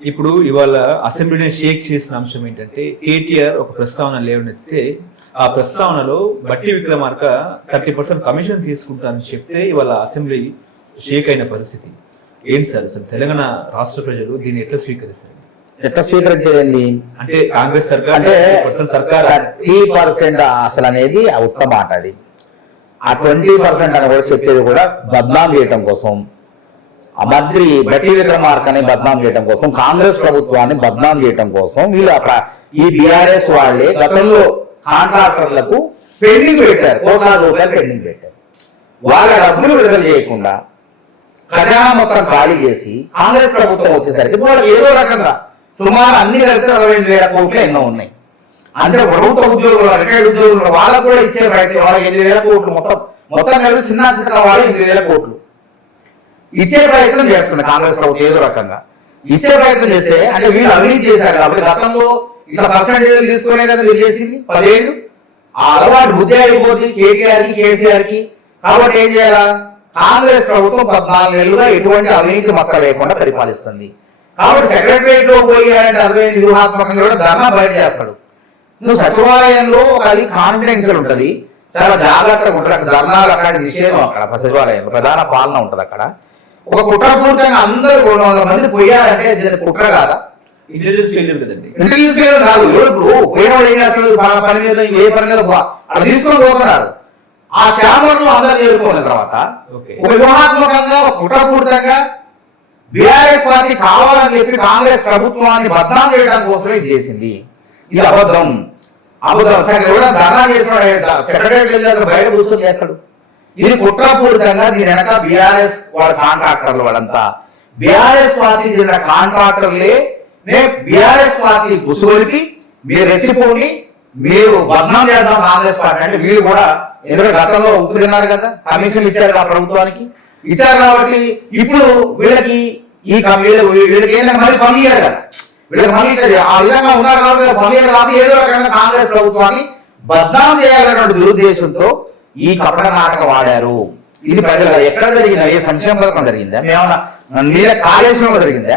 ఇప్పుడు ఇవాళ అసెంబ్లీని షేక్ చేసిన అంశం ఏంటంటే కేటీఆర్ ఒక ప్రస్తావన లేవనెత్తితే ఆ ప్రస్తావనలో బట్టి విక్రమార్క 30% కమిషన్ తీసుకుంటానని చెప్తే ఇవాళ అసెంబ్లీ షేక్ అయిన పరిస్థితి ఏంటి సార్? అసలు తెలంగాణ రాష్ట్ర ప్రజలు దీన్ని ఎట్లా స్వీకరిస్తారు? ఎట్లా స్వీకరించేది అంటే కాంగ్రెస్ సర్కార్ అంటే సర్కార్ 30% అసలు అనేది ఉత్తమ మాట. అది ఆ 20% అని కూడా చెప్పేది కూడా బద్నాం చేయటం కోసం, ఆ మంత్రి బట్టి విక్రమార్కని బద్నాం చేయడం కోసం, కాంగ్రెస్ ప్రభుత్వాన్ని బద్నాం చేయడం కోసం వీళ్ళు ఈ బీఆర్ఎస్ వాళ్ళే గతంలో కాంట్రాక్టర్లకు పెండింగ్ పెట్టారు, కోట్లాది రూపాయలు పెండింగ్ పెట్టారు. వాళ్ళ డబ్బులు విడుదల చేయకుండా ఖజానా మొత్తం ఖాళీ చేసి కాంగ్రెస్ ప్రభుత్వం వచ్చేసరికి వాళ్ళకి ఏదో రకంగా సుమారు అన్ని కలిపితే 45,000 కోట్లు ఎన్నో ఉన్నాయి. అంటే ప్రభుత్వ ఉద్యోగులు, రిటైర్డ్ ఉద్యోగులు వాళ్ళకు కూడా ఇచ్చే ప్రయత్నం, వాళ్ళకి 8,000 కోట్లు మొత్తం కలిసి చిన్న చిన్న వాళ్ళు 8,000 కోట్లు ఇచ్చే ప్రయత్నం చేస్తుంది కాంగ్రెస్ ప్రభుత్వం. ఏదో రకంగా ఇచ్చే ప్రయత్నం చేస్తే అంటే వీళ్ళు అవినీతి చేశారు కాబట్టి గతంలో ఇట్లా పర్సెంటేజ్ తీసుకునే కదా వీళ్ళు చేసింది 10 ఏళ్ళు. ఆ అలవాటు బుద్ధి అయిపోతుంది కేటీఆర్కి, కేసీఆర్కి. కాబట్టి ఏం చేయాలా? కాంగ్రెస్ ప్రభుత్వం 14 ఏళ్ళుగా ఎటువంటి అవినీతి మచ్చ లేకుండా పరిపాలిస్తుంది. కాబట్టి సెక్రటరియట్ లో పోయి అంటే అర్థమైంది వ్యూహాత్మకంగా కూడా ధర్నా బయట చేస్తాడు. నువ్వు సచివాలయంలో అది కాన్ఫిడెన్షియల్ ఉంటుంది, చాలా జాగ్రత్తగా ఉంటుంది. అక్కడ ధర్నాలు అట్లాంటి విషయం అక్కడ సచివాలయంలో ప్రధాన పాలన ఉంటుంది. అక్కడ ఒక కుట్రపూరితంగా అందరూ 200 మంది పోయారంటే కుట్ర కాదా? ఇంటెలిజెన్స్ ఫెయిల్యూర్ కదండి. ఇంటెలిజెన్స్ ఫెయిల్యూర్ కాదు. పోయిన వాళ్ళు ఏం చేస్తారు? పని మీద ఏ పని మీద అక్కడ తీసుకొని పోతున్నారు. ఆ ఛాంబర్లో అందరూ చేరుకున్న తర్వాత ఒక వ్యూహాత్మకంగా, ఒక కుట్రపూరితంగా బీఆర్ఎస్ పార్టీ కావాలని చెప్పి కాంగ్రెస్ ప్రభుత్వాన్ని బద్నాం చేయడం కోసమే ఇది చేసింది. ఇది అబద్ధం. ఎవరైనా ధర్నా చేసిన సెక్రటరీ బయట కూర్చొని చేస్తాడు. ఇది కుట్రపూరితంగా దీని వెనక బీఆర్ఎస్ వాళ్ళ కాంట్రాక్టర్లు వాళ్ళంతా బీఆర్ఎస్ పార్టీ చెందిన కాంట్రాక్టర్లే బీఆర్ఎస్ పార్టీ గుసుగొలిపి మీరు రెచ్చిపోని మీరు బద్నాం చేద్దాం కాంగ్రెస్ పార్టీ అంటే వీళ్ళు కూడా ఎందుకంటే గతంలో ఉప్పు తిన్నారు కదా, కమిషన్ ఇచ్చారు కదా ప్రభుత్వానికి, ఇచ్చారు కాబట్టి ఇప్పుడు వీళ్ళకి వీళ్ళకి ఏంటంటే మళ్ళీ పంపించారు కదా, వీళ్ళకి మళ్ళీ ఆ విధంగా ఉన్నారు కాబట్టి పంపించారు కాబట్టి ఏదో రకంగా కాంగ్రెస్ ప్రభుత్వాన్ని బద్నాం చేయాలన్నటువంటి దురుద్దేశంతో ఈ కపట నాటకం వాడారు. ఇది ప్రజలు ఎక్కడ జరిగిందా? ఏ సంక్షేమ పథకం జరిగిందా? మేమన్నా నీళ్ళ కాళేశ్వరంలో జరిగిందా?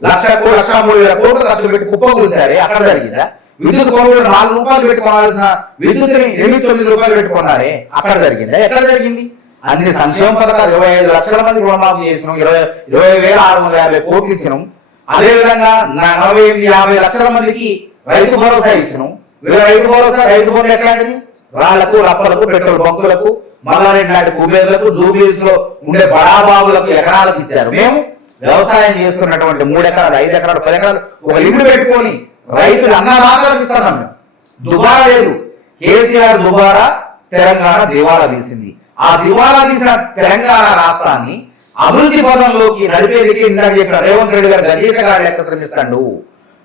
1,03,000 కోట్లు ఖర్చు పెట్టి కుప్ప కూల్చారే అక్కడ జరిగిందా? విద్యుత్ కొనుగోలు 4 రూపాయలు పెట్టుకోవాల్సిన విద్యుత్ని 8-9 రూపాయలు పెట్టుకున్నారే అక్కడ జరిగిందా? ఎక్కడ జరిగింది? అన్ని సంక్షేమ పథకాలు 25 లక్షల మందికి రుణమాఫీ చేసినాం, 20,650 కోట్లు ఇచ్చినాం. అదేవిధంగా 48-50 లక్షల మందికి రైతు భరోసా ఇచ్చినాం. రైతు భరోసా, రైతు బంధు ఎట్లాంటిది? రాళ్లకు, రప్పలకు, పెట్రోల్ బంకులకు, మల్లారెడ్డి లాంటి కుబేర్లకు, జూబ్లీస్ లో ఉండే బడాబాబులకు ఎకరాలకు ఇచ్చారు. మేము వ్యవసాయం చేస్తున్నటువంటి 3 ఎకరాలు, 5 ఎకరాలు, 10 ఎకరాలు ఒక లిమిట్ పెట్టుకొని రైతులు అన్నదాతలకు ఇస్తున్నాం. మేము దుబారా లేదు. కేసీఆర్ దుబారా తెలంగాణ దివాలా తీసింది. ఆ దివాలా తీసిన తెలంగాణ రాష్ట్రాన్ని అభివృద్ధి పదంలోకి నడిపేదికి ఇందాక చెప్పిన రేవంత్ రెడ్డి గారు గజీతగాడు లెక్క శ్రమిస్తాడు.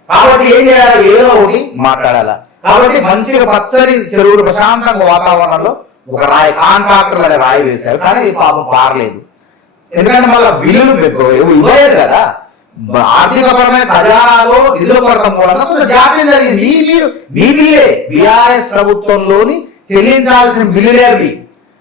కాబట్టి ఏం చేయాలి? ఏదో ఒకటి మాట్లాడాలా. కాబట్టి మంచిగా పచ్చని చెరువులు ప్రశాంతంగా వాతావరణంలో ఒక రాయి కాంట్రాక్టర్లు అనే రాయి వేశారు. కానీ పాపం పారలేదు. ఎందుకంటే మళ్ళీ బిల్లులు ఇవ్వలేదు కదా. ఆర్థికపరమైన ఖజానాలో నిధుల కొరత మూలంగా కొంచెం జాప్యం జరిగింది. మీ బిల్లే బీఆర్ఎస్ ప్రభుత్వంలోని చెల్లించాల్సిన బిల్లులే అవి.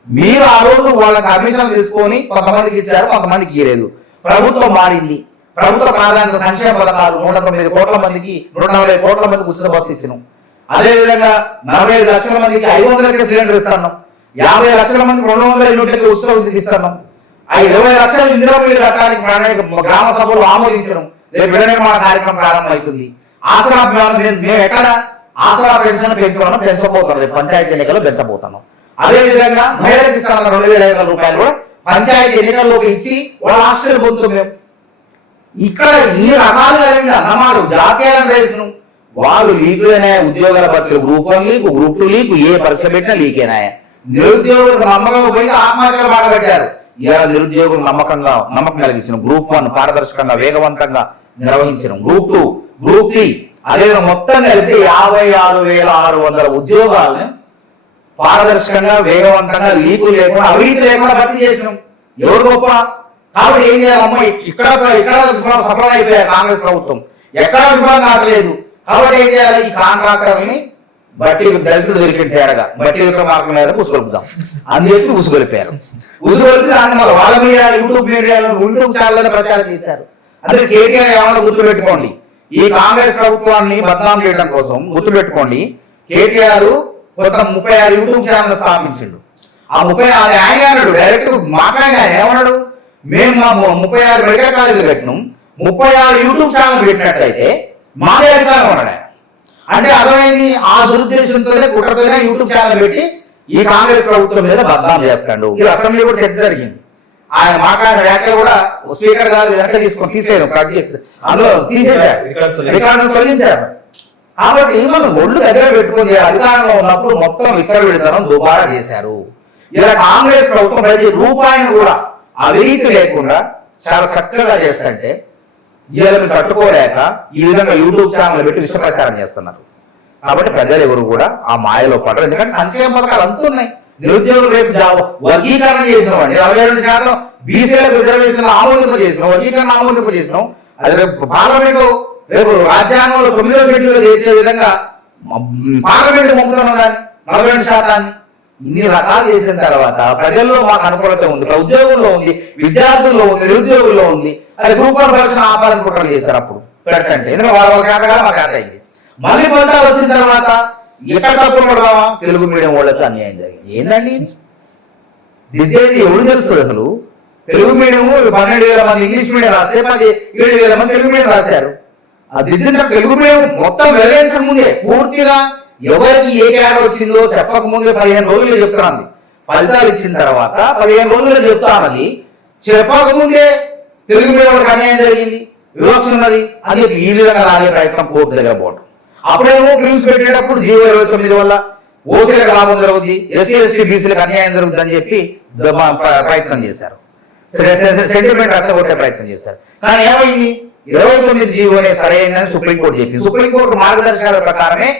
మీరు ఆ రోజు వాళ్ళ కమిషన్ తీసుకొని కొంతమందికి ఇచ్చారు, కొంతమందికి ఇవ్వలేదు. ప్రభుత్వం మారింది. ప్రభుత్వ ప్రాధాన్యత సంక్షేమ పథకాలు 109 కోట్ల మందికి 140 కోట్ల మందికి ఉచిత బస్సు ఇచ్చినాం. అదేవిధంగా 45 లక్షల మందికి 500కే సిలిండర్ ఇస్తున్నాం. 50 లక్షల మందికి 200 యూనిట్లకి ఉచిత విద్యుత్ ఇస్తున్నాం. 20 లక్షలు ఇందిరా మిల్లు కట్టడానికి గ్రామ సభలు ఆమోదించడం. రేపు ఇళ్ల నిర్మాణ కార్యక్రమం ప్రారంభమవుతుంది. ఆసరా మేము ఎక్కడ ఆసరా పెన్షన్ పెంచబోతున్నాం. రేపు పంచాయతీ ఎన్నికల్లో పెంచబోతున్నాం. అదేవిధంగా మహిళలకు ఇస్తామన్న 2,500 రూపాయలు కూడా పంచాయతీ ఎన్నికల్లోకి ఇచ్చి వాళ్ళ ఆశ్చర్య పొందుతాం. మేము ఇక్కడ ఇన్ని రకాలుగా అన్నమాట జాతీయాలను రేసును వాళ్ళు లీకులైనాయా? ఉద్యోగాల భర్తీలు గ్రూప్ 1 లీకు, గ్రూప్ 2 లీకు, ఏ పరీక్ష పెట్టినా లీకేనాయా? నిరుద్యోగులకు నమ్మకం పోయి ఆత్మహత్యలు బాట పెట్టారు. ఇలా నిరుద్యోగులు నమ్మకం కలిగించిన గ్రూప్ 1 పారదర్శకంగా వేగవంతంగా నిర్వహించిన గ్రూప్ 2, గ్రూప్ 3 అదే మొత్తం కలిపి 56,600 ఉద్యోగాలను పారదర్శకంగా వేగవంతంగా లీకులు లేకుండా అవినీతి లేకుండా భర్తీ చేసినాం. ఎవరు గొప్ప? కాబట్టి ఏం చేయాలమ్మా? ఇక్కడ సఫలం అయిపోయారు కాంగ్రెస్ ప్రభుత్వం, ఎక్కడ విఫలం కావట్లేదు. కాబట్టి ఏం చేయాలి? ఈ కాంట్రాక్టర్ని బట్టి దళితులు దొరికిన తేరగా బట్టి విక్రమార్కం మీద ఉసుగొలుపుదాం అని చెప్పి ఉసుగొలిపారు. ఉసుగొలిపి దాన్ని మళ్ళీ వాళ్ళ మీడియా, యూట్యూబ్ ఛానల్ ప్రచారం చేశారు. అదే కేటీఆర్ ఏమన్నా గుర్తుపెట్టుకోండి, ఈ కాంగ్రెస్ ప్రభుత్వాన్ని బద్నాం చేయడం కోసం గుర్తుపెట్టుకోండి, కేటీఆర్ కొంత 36 యూట్యూబ్ ఛానల్ స్థాపించిండు. ఆ 36 ఆయన అన్నాడు, డైరెక్ట్ మాట్లాడి ఆయన ఏమన్నాడు, మేము మా 36 మెడికల్ కాలేజీలు పెట్టినాం, 36 యూట్యూబ్ ఛానల్ పెట్టినట్లయితే మాదే అధికారం అన్నాడు ఆయన. అంటే అర్థమైంది, ఆ దురుద్దేశంతోనే కుట్రతోనే యూట్యూబ్ ఛానల్ పెట్టి ఈ కాంగ్రెస్ ప్రభుత్వం మీద బద్నాం చేస్తాడు. ఇది అసెంబ్లీ కూడా చర్చ జరిగింది. ఆయన మాట్లాడిన వ్యాఖ్యలు కూడా స్పీకర్ గారు వెనక తీసుకొని తీసేయడం, కట్ చేసి అందులో తీసేశారు, రికార్డును తొలగించారు. కాబట్టి మనం ఒళ్ళు దగ్గర పెట్టుకుని అధికారంలో ఉన్నప్పుడు మొత్తం విచ్చలవిడితనం దుబారా చేశారు. ఇలా కాంగ్రెస్ ప్రభుత్వం ప్రతి రూపాయిని కూడా అవినీతి లేకుండా చాలా చక్కగా చేస్తుంటే వీళ్ళని తట్టుకోలేక ఈ విధంగా యూట్యూబ్ ఛానల్ పెట్టి విష ప్రచారం చేస్తున్నారు. కాబట్టి ప్రజలు ఎవరు కూడా ఆ మాయలో పడరు. ఎందుకంటే సంక్షేమ పథకాలు అంతున్నాయి. నిరుద్యోగులు రేపు వర్గీకరణ చేసినాం అండి, 42% బీసీలకు రిజర్వేషన్ ఆమోదింపజేసినాం, వర్గీకరణ ఆమోదింపజేసినాం. అది రేపు పార్లమెంటు రేపు రాజ్యాంగంలో 9వ షెడ్యూల్ చేసే విధంగా పార్లమెంట్ పంపుతున్నాం దాన్ని 42%. ఇన్ని రకాలు చేసిన తర్వాత ప్రజల్లో మాకు అనుకూలత ఉంది, ఉద్యోగుల్లో ఉంది, విద్యార్థుల్లో ఉంది, నిరుద్యోగుల్లో ఉంది. అది గ్రూప్ 1 పరీక్ష ఆపాలని కుట్రలు చేశారు అప్పుడు పెట్టండి. ఎందుకంటే వాళ్ళ శాతకాలం మాకు చేత అయింది. మళ్ళీ ఫలితాలు వచ్చిన తర్వాత ఎక్కడ తప్పులు పడదామా, తెలుగు మీడియం వాళ్ళకి అన్యాయం జరిగింది. ఏందండి దిద్దేది ఎవరు తెలుస్తుంది అసలు? తెలుగు మీడియం 12,000 మంది ఇంగ్లీష్ మీడియం రాస్తే 17,000 మంది తెలుగు మీడియం రాశారు. ఆ దిద్దిన తెలుగు మీడియం మొత్తం వెలిగించక ముందే పూర్తిగా ఎవరికి ఏ క్యాడర్ వచ్చిందో చెప్పక ముందే 15 రోజుల్లో చెప్తున్నది. ఫలితాలు ఇచ్చిన తర్వాత 15 రోజుల్లో చెప్తానది, చెప్పక ముందే తెలుగు మీడియం వాళ్ళకి అన్యాయం జరిగింది, వివక్ష ఉన్నది అని చెప్పి ఈ విధంగా లాగే ప్రయత్నం కోర్టు దగ్గర పోవటం. అప్పుడేమో క్లీమ్స్ పెట్టేటప్పుడు జీవో 29 వల్ల ఓసీలకు లాభం జరుగుద్ది, ఎస్సీ ఎస్టీ బీసీలకు అన్యాయం జరుగుద్ది అని చెప్పి ప్రయత్నం చేశారు, సెంటిమెంట్ రచ్చగొట్టే ప్రయత్నం చేశారు. కానీ ఏమైంది, 29 జీవోనే సరైనదని సుప్రీంకోర్టు చెప్పింది. సుప్రీంకోర్టు మార్గదర్శకాల ప్రకారమే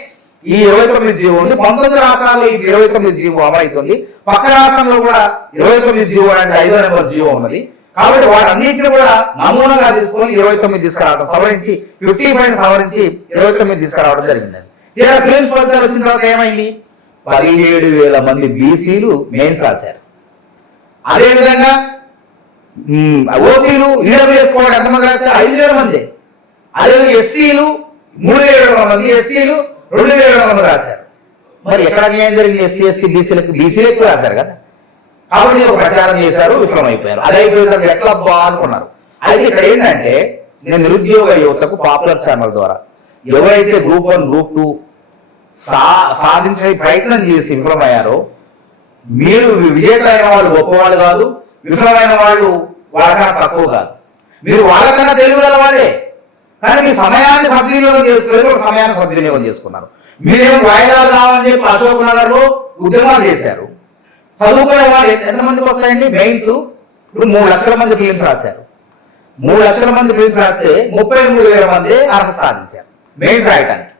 ఈ 29 జీవో ఉంది. 19 రాష్ట్రాల్లో ఈ 29 జీవో అమలవుతుంది. పక్క రాష్ట్రంలో కూడా 29 జీవో అంటే 5వ నెంబర్ జీవో ఉన్నది. కాబట్టి వాటన్నింటిని కూడా నమూనాగా తీసుకొని 29 తీసుకురావడం, సవరించి 55 సవరించి 29 తీసుకురావడం జరిగింది. ఇలా క్లీమ్స్ ఫలితాలు వచ్చిన తర్వాత ఏమైంది, 17,000 మంది బీసీలు మెయిన్స్ రాశారు. అదేవిధంగా ఓసీలు ఈడబ్ల్యూఎస్ కూడా ఎంతమంది రాశారు, 5,000 మంది. అదేవిధంగా ఎస్సీలు 3,700 మంది, ఎస్టీలు 2,700 మంది రాశారు. మరి ఎక్కడ అన్యాయం జరిగింది? ఎస్సీ ఎస్టీ బీసీలు ఎక్కువ రాశారు కదా. కాబట్టి ఒక ప్రచారం చేశారు, విఫలమైపోయారు. అదే అయిపోయింది ఎట్లా అనుకున్నారు. అయితే ఇక్కడ ఏంటంటే, నేను నిరుద్యోగ యువతకు పాపులర్ ఛానల్ ద్వారా ఎవరైతే గ్రూప్ 1 గ్రూప్ 2 సాధించే ప్రయత్నం చేసి విఫలమయ్యారో, మీరు విజేత అయిన వాళ్ళు గొప్పవాళ్ళు కాదు, విఫలమైన వాళ్ళు వాళ్ళకన్నా తక్కువ కాదు, మీరు వాళ్ళకన్నా తెలివిగల వాళ్ళే. కానీ మీ సమయాన్ని సద్వినియోగం చేసుకోలేదు, సమయాన్ని సద్వినియోగం చేసుకున్నారు. మీరేం వాయిదాలు కావాలని చెప్పి అశోక్ నగర్ లో ఉద్యమాలు చేశారు. చదువుకునే వాళ్ళు ఎంతమందికి వస్తాయండి మెయిన్స్? ఇప్పుడు 3 లక్షల మంది ఫిలిమ్స్ రాశారు. 3 లక్షల మంది ఫిలిమ్స్ రాస్తే 33,000 మంది అర్హత సాధించారు మెయిన్స్ రాయటానికి.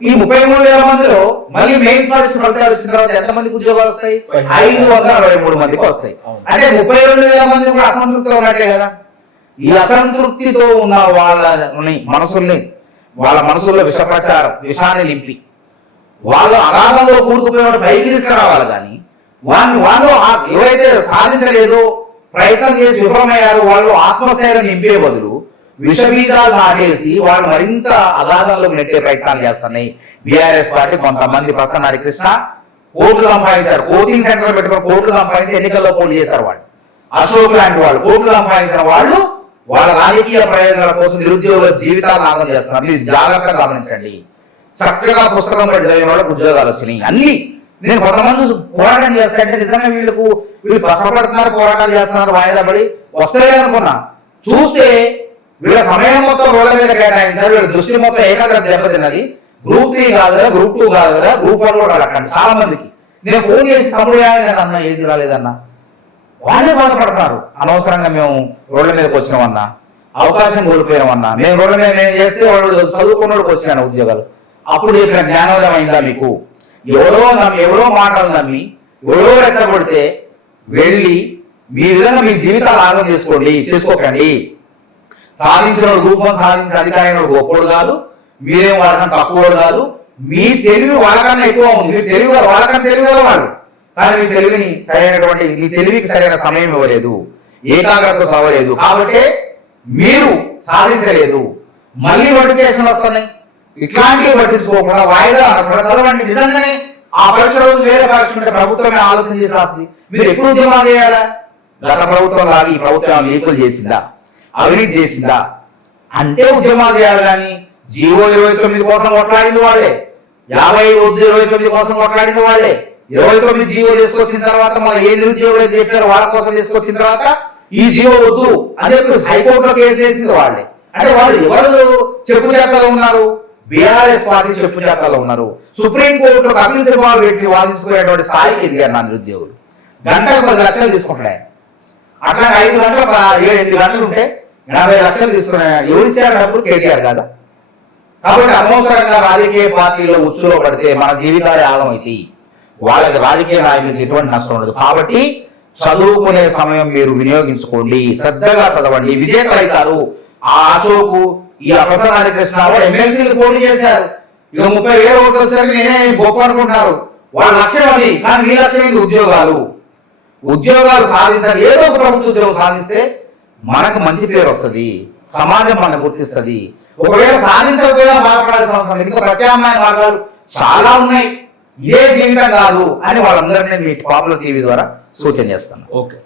ఈ 33,000 మందిలో మళ్ళీ మెయిన్స్ పరీక్ష ఫలితాలు వచ్చిన తర్వాత ఎంతమందికి ఉద్యోగాలు వస్తాయి? 523 మందికి వస్తాయి. అంటే 32,000 మంది కూడా అసంతృప్తితో ఉన్నట్లే కదా. ఈ అసంతృప్తితో ఉన్న వాళ్ళని వాళ్ళ మనసుల్లో విషాన్ని నింపి వాళ్ళు అగాధంలో కూరుకుపోయిన పైకి తీసుకురావాలి. కానీ వాళ్ళు ఎవరైతే సాధించలేదో, ప్రయత్నం చేసి విఫలమయ్యారో వాళ్ళు ఆత్మస్థైర్యం నింపే బదులు విషబీజాలు నాటేసి వాళ్ళు మరింత అగాధంలో నెట్టే ప్రయత్నాలు చేస్తున్నాయి బీఆర్ఎస్ పార్టీ. కొంతమంది ప్రసన్న హరికృష్ణ కోర్టులు సంపాదించారు, కోచింగ్ సెంటర్ పెట్టుకుని కోర్టులు సంపాదించి ఎన్నికల్లో పోటీ చేశారు వాళ్ళు. అశోక్ లాంటి వాళ్ళు కోర్టులు సంపాదించిన వాళ్ళు వాళ్ళ రాజకీయ ప్రయోజనాల కోసం నిరుద్యోగ జీవితాలు నాశనం చేస్తున్నారు. మీరు జాగ్రత్తగా గమనించండి. చక్కగా పుస్తకం పడి చదివిన వాళ్ళకి ఉద్యోగాలు వచ్చినాయి అన్ని. నేను కొంతమంది పోరాటం చేస్తాంటే నిజంగా వీళ్ళు కష్టపడుతున్నారు, పోరాటాలు చేస్తున్నారు, వాయిదా పడి వస్తలేదనుకున్నా. చూస్తే వీళ్ళ సమయం మొత్తం రోడ్ల మీద కేటాయించారు, వీళ్ళ దృష్టి మొత్తం ఏకాగ్రత దెబ్బతిన్నది. గ్రూప్ 3 కాదు కదా, గ్రూప్ 2 కాదు కదా, గ్రూప్ 1 కూడా రాకండి. చాలా మందికి నేను ఫోన్ చేసి తమ్ముడు అన్న ఏది రాలేదన్నా, వాళ్ళే బాధపడతారు. అనవసరంగా మేము రోడ్ల మీదకి వచ్చినామన్నా, అవకాశం కోల్పోయినామన్నా, మేము రోడ్ల మీద మేము చేస్తే వాళ్ళు చదువుకున్నోడికి వచ్చినాను ఉద్యోగాలు. అప్పుడు చెప్పిన జ్ఞానోదయం అయిందా మీకు? ఎవరో మాటలు నమ్మి ఎవరో రెచ్చగొడితే వెళ్ళి మీ విధంగా మీ జీవితాలు ఆగం చేసుకోకండి. సాధించిన వాడు గ్రూప్ 1 సాధించిన అధికారైన వాడు గొప్పోడు కాదు, మీరేం వాళ్ళకన్నా తక్కువడు కాదు. మీ తెలివి వాళ్ళకన్నా ఎక్కువ ఉంది, మీ తెలివి వాళ్ళకన్నా తెలివి గల వాళ్ళు. కానీ మీ తెలివికి సరైన సమయం ఇవ్వలేదు, ఏకాగ్రత చదవలేదు. కాబట్టి మీరు సాధించలేదు, మళ్ళీ నోటిఫికేషన్ వస్తున్నాయి. ఇట్లాంటివి పట్టించుకోకుండా వాయిదా అనకుండా చదవండి. నిజంగానే ఆ పరీక్ష రోజు వేరే పరీక్ష ఉంటే ప్రభుత్వమే ఆలోచన చేసి రాస్తుంది. మీరు ఎప్పుడు ఉద్యమాలు చేయాలా? గత ప్రభుత్వం లాగా ఈ ప్రభుత్వం లీకులు చేసిందా, అవినీతి చేసిందా అంటే ఉద్యమాలు చేయాలి. కానీ జీవో 29 కోసం కొట్లాడింది వాళ్ళే, 55/29 కోసం కొట్లాడింది వాళ్ళే. 29 జీవో తీసుకొచ్చిన తర్వాత మళ్ళీ ఏ నిరుద్యోగులు అయితే చెప్పారో వాళ్ళ కోసం తీసుకొచ్చిన తర్వాత ఈ జీవో వద్దు అని చెప్పి హైకోర్టులో కేసు వేసింది వాళ్ళే. అంటే వాళ్ళు ఎవరు చెప్పు చేతలో ఉన్నారు? బీఆర్ఎస్ పార్టీ చెప్పు చేతలో ఉన్నారు. సుప్రీంకోర్టులో అప్పీల్ సినిమాలు పెట్టి వాదించుకునేటువంటి స్థాయికి ఎదిగారు నా నిరుద్యోగులు. గంటకు 10 లక్షలు తీసుకుంటాయి. అట్లా 5 గంటలు 7-8 గంటలు ఉంటే 80 లక్షలు తీసుకున్నాడు. ఎవరిచ్చారు డబ్బులు? కేటీఆర్ కదా. కాబట్టి అనవసరంగా రాజకీయ పార్టీలో ఉచ్చులో పడితే మన జీవితాలే ఆగమైతాయి. వాళ్ళకి రాజకీయ నాయకులకు ఎటువంటి నష్టం ఉండదు. కాబట్టి చదువుకునే సమయం మీరు వినియోగించుకోండి, శ్రద్ధగా చదవండి, విజేతలు అవుతారు. ఆ అశోకు, ఈ ప్రసన్న హరికృష్ణ వాళ్ళు ఎమ్మెల్సీలు పోటీ చేశారు. ఇక 30,000 ఓట్లు వచ్చేసరికి నేనే గొప్ప అనుకుంటున్నారు. వాళ్ళ లక్ష్యం అది. కానీ మీ లక్ష్యం ఇది ఉద్యోగాలు సాధించాలి. ఏదో ఒక ప్రభుత్వ ఉద్యోగం సాధిస్తే మనకు మంచి పేరు వస్తుంది, సమాజం మనం గుర్తిస్తుంది. ఒకవేళ సాధించకపోయినా బాధపడాల్సిన అవసరం లేదు. ఇంకా ప్రత్యామ్నాయ మార్గాలు చాలా ఉన్నాయి. ఇదే జీవితం కాదు అని వాళ్ళందరినీ మీ పాపులర్ టీవీ ద్వారా సూచన చేస్తాను. ఓకే.